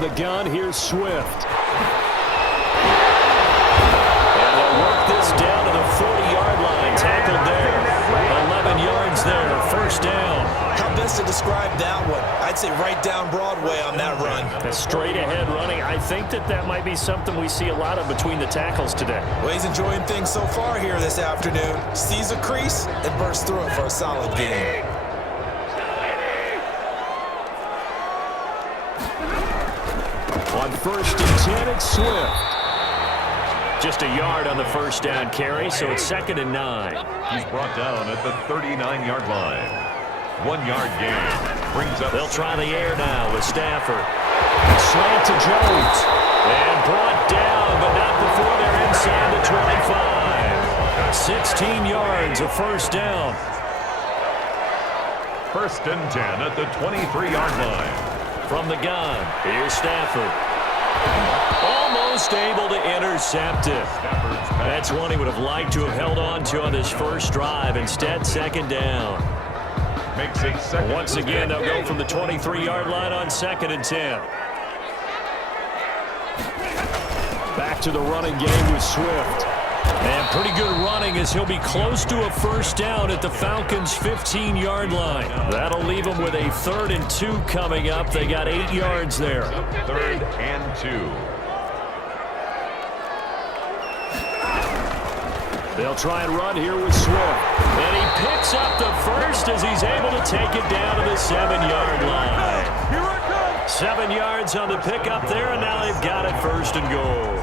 From the gun, here's Swift. And they'll work this down to the 40-yard line. Tackled there. 11 yards there. First down. How best to describe that one? I'd say right down Broadway on that run. A straight-ahead running. I think that might be something we see a lot of between the tackles today. Well, he's enjoying things so far here this afternoon. Sees a crease and bursts through it for a solid gain. On 1st and 10, it's Swift. Just a yard on the first down carry, so it's 2nd and 9. He's brought down at the 39-yard line. 1-yard gain. Brings up. They'll try the air now with Stafford. Slant to Jones. And brought down, but not before they're inside the 25. 16 yards, a first down. 1st and 10 at the 23-yard line. From the gun, here's Stafford. Almost able to intercept it. That's one he would have liked to have held on to on his first drive. Instead, 2nd down. Makes it 2nd. Once again, they'll go from the 23-yard line on 2nd and 10. Back to the running game with Swift. And pretty good running as he'll be close to a first down at the Falcons' 15-yard line. That'll leave them with a 3rd and 2 coming up. They got 8 yards there. 3rd and 2. They'll try and run here with Swift. And he picks up the first as he's able to take it down to the 7-yard line. 7 yards on the pickup there, and now they've got it 1st and goal.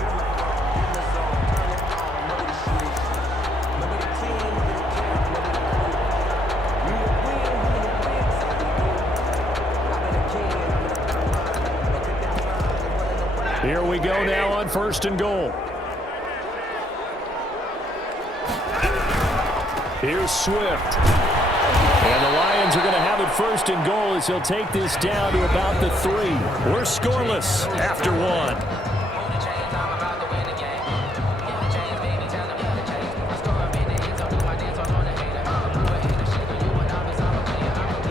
Here we go now on 1st and goal. Here's Swift. And the Lions are going to have it 1st and goal as he'll take this down to about the 3. We're scoreless after 1.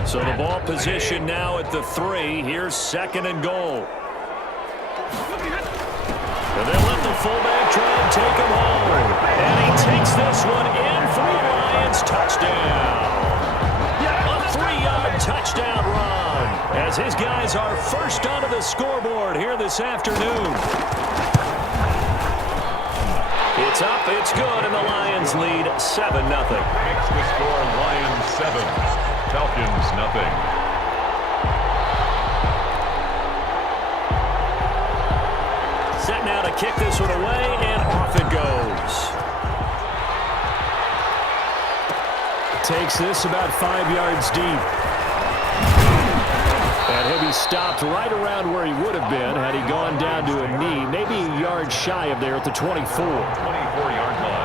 So the ball position now at the 3. Here's 2nd and goal. And they'll let the fullback try and take him home. And he takes this one in for a Lions touchdown. A 3-yard touchdown run as his guys are first onto the scoreboard here this afternoon. It's up, it's good, and the Lions lead 7-0. Makes the score Lions 7, Falcons 0. Set now to kick this one away, and off it goes. Takes this about 5 yards deep. And he'll be stopped right around where he would have been had he gone down to a knee, maybe a yard shy of there at the 24. 24-yard line.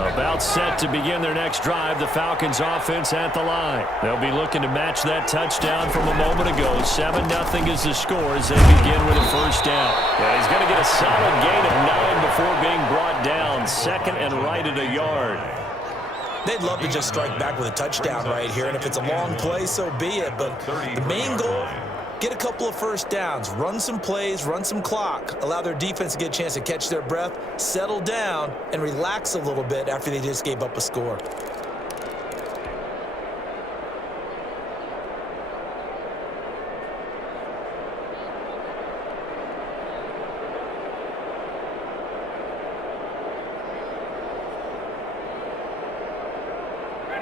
About set to begin their next drive, the Falcons offense at the line. They'll be looking to match that touchdown from a moment ago. 7-0 is the score as they begin with a first down. Yeah, he's going to get a solid gain of 9 before being brought down. 2nd and right at a yard. They'd love to just strike back with a touchdown right here, and if it's a long play, so be it. But the main goal, get a couple of first downs, run some plays, run some clock, allow their defense to get a chance to catch their breath, settle down, and relax a little bit after they just gave up a score.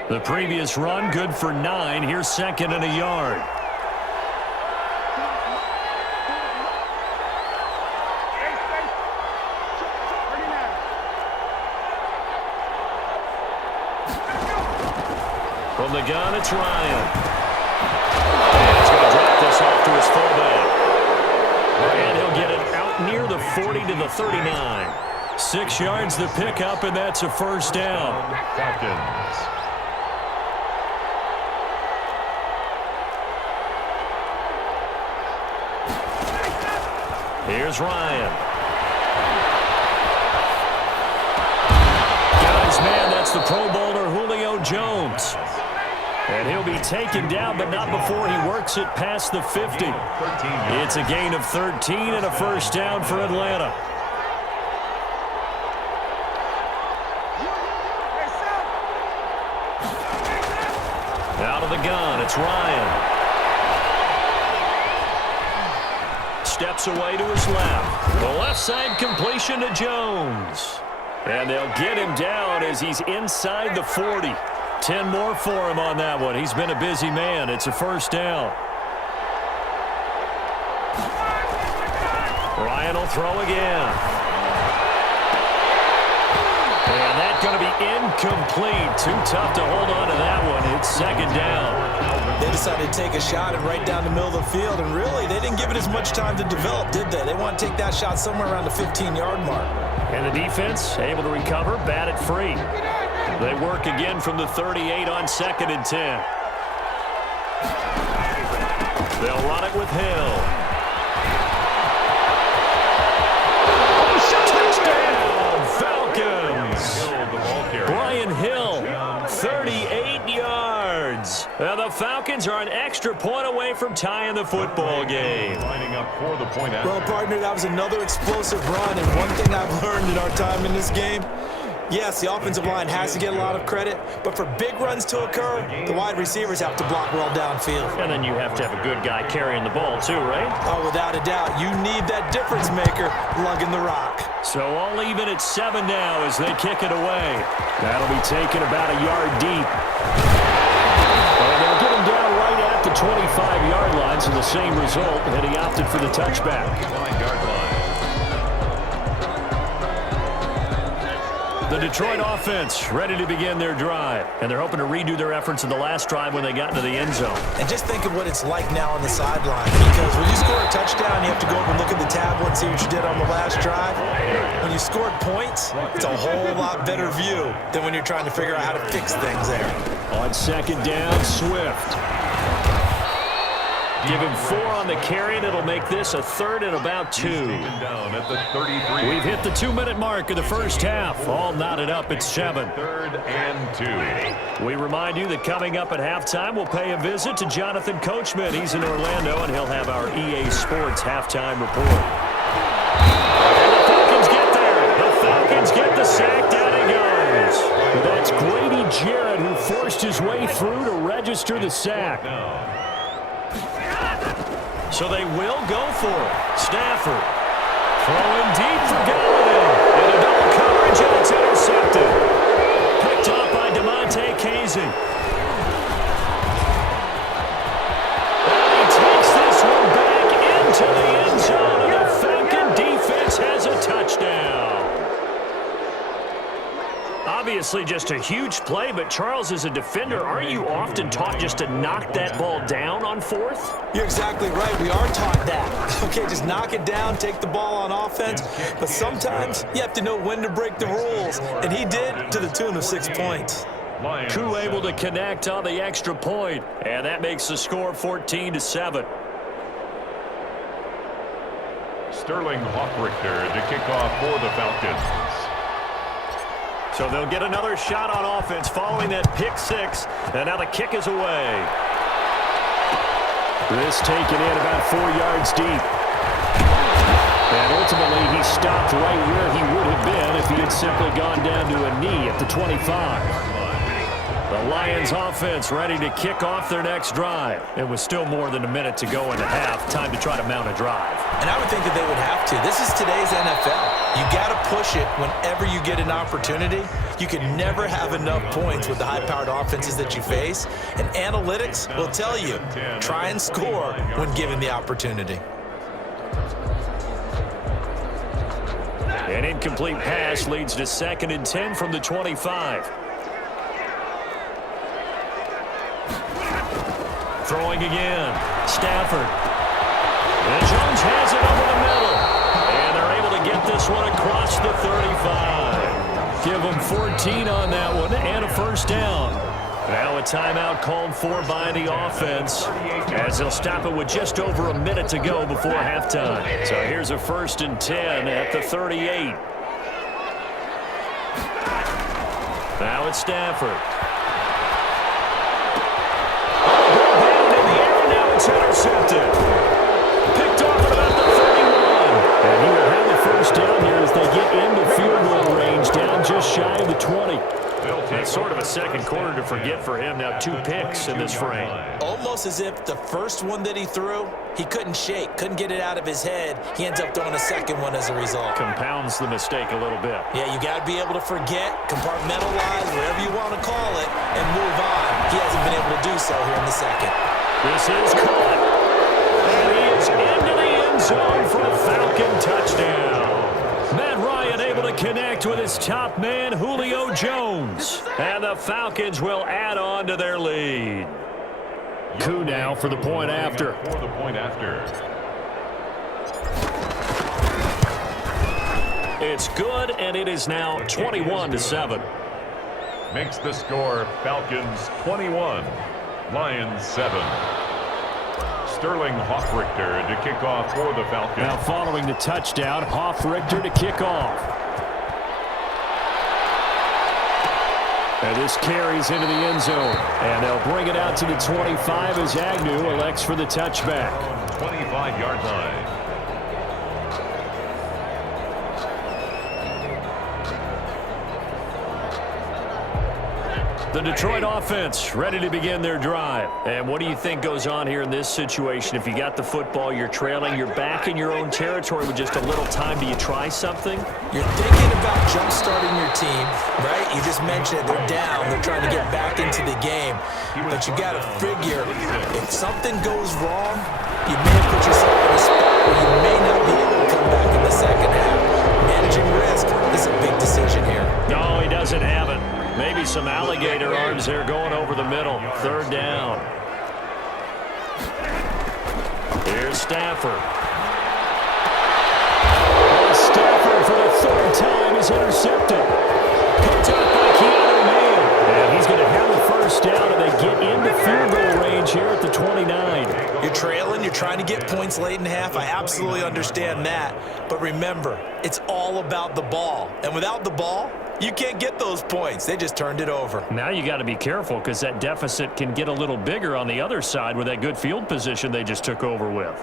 The previous run good for 9. Here's 2nd and a yard. From the gun, it's Ryan. And he's going to drop this off to his fullback. And he'll get it out near the 40 to the 39. 6 yards the pickup, and that's a first down. Falcons. Here's Ryan. Guys, man, that's the Pro Bowler Julio Jones. And he'll be taken down, but not before he works it past the 50. It's a gain of 13 and a first down for Atlanta. Out of the gun, it's Ryan. Steps away to his left. The left side completion to Jones. And they'll get him down as he's inside the 40. 10 more for him on that one. He's been a busy man. It's a first down. Ryan will throw again. And that's going to be incomplete. Too tough to hold on to that one. It's second down. They decided to take a shot and right down the middle of the field, and really, they didn't give it as much time to develop, did they? They want to take that shot somewhere around the 15-yard mark. And the defense able to recover, bat it free. They work again from the 38 on 2nd and 10. They'll run it with Hill. Touchdown, Falcons! Brian Hill, 38 yards. Now the Falcons are an extra point away from tying the football game. Lining up for the point after. Well, partner, that was another explosive run, and one thing I've learned in our time in this game, yes, the offensive line has to get a lot of credit, but for big runs to occur, the wide receivers have to block well downfield. And then you have to have a good guy carrying the ball too, right? Oh, without a doubt. You need that difference maker lugging the rock. So all even at 7 now as they kick it away. That'll be taken about a yard deep. Well, they'll get him down right at the 25-yard line, so the same result, and he opted for the touchback. 9-yard line. The Detroit offense ready to begin their drive, and they're hoping to redo their efforts in the last drive when they got into the end zone. And just think of what it's like now on the sideline, because when you score a touchdown, you have to go up and look at the tablet and see what you did on the last drive. When you scored points, it's a whole lot better view than when you're trying to figure out how to fix things there. On 2nd down, Swift. Give him 4 on the carry, and it'll make this a 3rd and about 2. Down at the 33. We've hit the 2-minute mark of the first half. All knotted up at 7. 3rd and 2. We remind you that coming up at halftime, we'll pay a visit to Jonathan Coachman. He's in Orlando, and he'll have our EA Sports halftime report. And the Falcons get there. The Falcons get the sack. Down he goes. That's Grady Jarrett who forced his way through to register the sack. So they will go for it. Stafford throwing deep for Galladay. And a double coverage, and it's intercepted. Picked off by DeMonte Casey. And he takes this one back into the end zone, and the Falcon defense has a touchdown. Obviously just a huge play, but Charles, as a defender, aren't you often taught just to knock that ball down on 4th? You're exactly right. We are taught that. Okay, just knock it down, take the ball on offense. But sometimes you have to know when to break the rules. And he did to the tune of 6 points. Koo able to connect on the extra point, and that makes the score 14-7. Sterling Hoffrichter to kick off for the Falcons. So they'll get another shot on offense following that pick 6, and now the kick is away. This taken in about 4 yards deep. And ultimately, he stopped right where he would have been if he had simply gone down to a knee at the 25. The Lions offense ready to kick off their next drive. It was still more than a minute to go in the half. Time to try to mount a drive. And I would think that they would have to. This is today's NFL. You got to push it whenever you get an opportunity. You can never have enough points with the high-powered offenses that you face. And analytics will tell you, try and score when given the opportunity. An incomplete pass leads to 2nd and 10 from the 25. Throwing again. Stafford. And Jones has it over the middle. And they're able to get this one across the 35. Give them 14 on that one and a first down. Now a timeout called for by the offense, as they'll stop it with just over a minute to go before halftime. So here's a 1st and 10 at the 38. Now it's Stafford. Down in the air, now it's intercepted. Picked off at about the 31. And he will have the first down here as they get into field goal range, down just shy of the 20. It's sort of a second quarter to forget for him. Now 2 picks in this frame. Almost as if the first one that he threw, he couldn't shake, couldn't get it out of his head. He ends up throwing a second one as a result. Compounds the mistake a little bit. Yeah, you got to be able to forget, compartmentalize, whatever you want to call it, and move on. He hasn't been able to do so here in the second. This is caught. And he is into the end zone for a Falcon touchdown. Matt Ryan able to connect with his top man, Julio Jones. And the Falcons will add on to their lead. Coup now for the point after. It's good, and it is now 21-7. Makes the score Falcons 21, Lions 7. Sterling Hoffrichter to kick off for the Falcons. Now following the touchdown, Hoffrichter to kick off. And this carries into the end zone. And they'll bring it out to the 25 as Agnew elects for the touchback. 25-yard line. The Detroit offense ready to begin their drive. And what do you think goes on here in this situation? If you got the football, you're trailing, you're back in your own territory with just a little time. Do you try something? You're thinking about jump-starting your team, right? You just mentioned it. They're down. They're trying to get back into the game. But you got to figure, if something goes wrong, you may have put yourself in a spot where you may not be able to come back in the second half. Managing risk is a big decision here. No, he doesn't have it. Maybe some alligator arms there going over the middle. 3rd down. Here's Stafford. Stafford for the 3rd time is intercepted. Picked up by Keanu Neal. And he's going to have the first down, and they get into field goal range here at the 29. You're trailing. You're trying to get points late in half. I absolutely understand that. But remember, it's all about the ball. And without the ball, you can't get those points. They just turned it over. Now you got to be careful because that deficit can get a little bigger on the other side with that good field position they just took over with.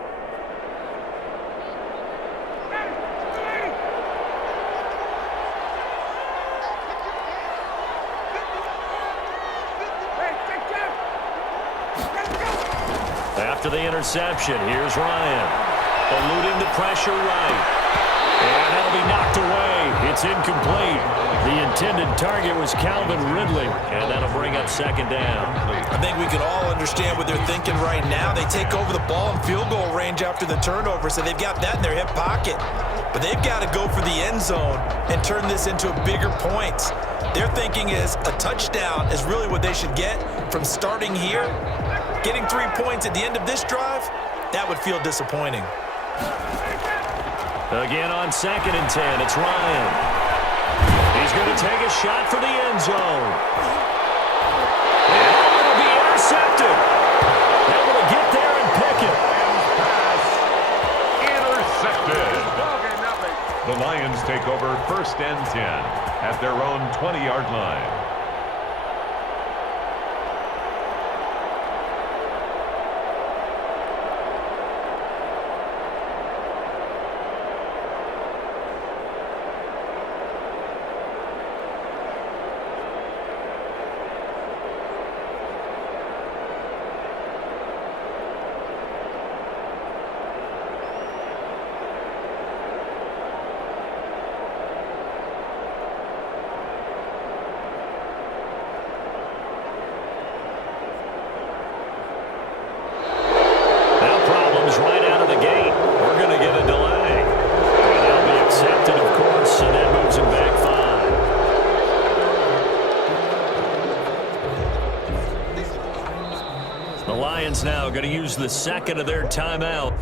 After the interception, here's Ryan. Eluding the pressure right. And that'll be knocked away. It's incomplete. The intended target was Calvin Ridley, and that'll bring up 2nd down. I think we can all understand what they're thinking right now. They take over the ball in field goal range after the turnover, so they've got that in their hip pocket. But they've got to go for the end zone and turn this into a bigger point. Their thinking is a touchdown is really what they should get from starting here. Getting 3 points at the end of this drive, that would feel disappointing. Again on 2nd and 10, it's Ryan. He's going to take a shot for the end zone. And it'll be intercepted. Able to get there and pick it. Intercepted. The Lions take over 1st and 10 at their own 20-yard line. Now going to use the 2nd of their timeout.